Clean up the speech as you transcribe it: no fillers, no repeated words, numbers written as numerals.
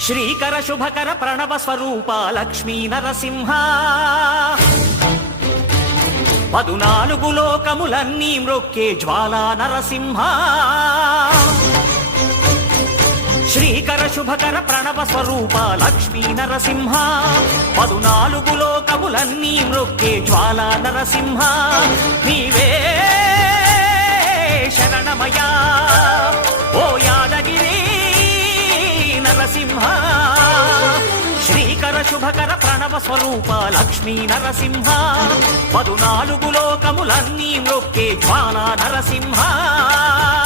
శ్రీకర శుభకర ప్రణవ స్వరూప లక్ష్మీ నరసింహ 14 లోకములన్నీ మ్రొక్కే జ్వాలా నరసింహ శ్రీకర శుభకర ప్రణవ స్వరూప లక్ష్మీ నరసింహ 14 లోకములన్నీ మ్రొక్కే జ్వాలా నరసింహ నీవే శరణమయా ఓ యాదగిరి నరసింహ శ్రీకర శుభకర ప్రణవ స్వరూప లక్ష్మీ నరసింహ 14 లోకములన్నీ మ్రొక్కే జ్వాలా నరసింహ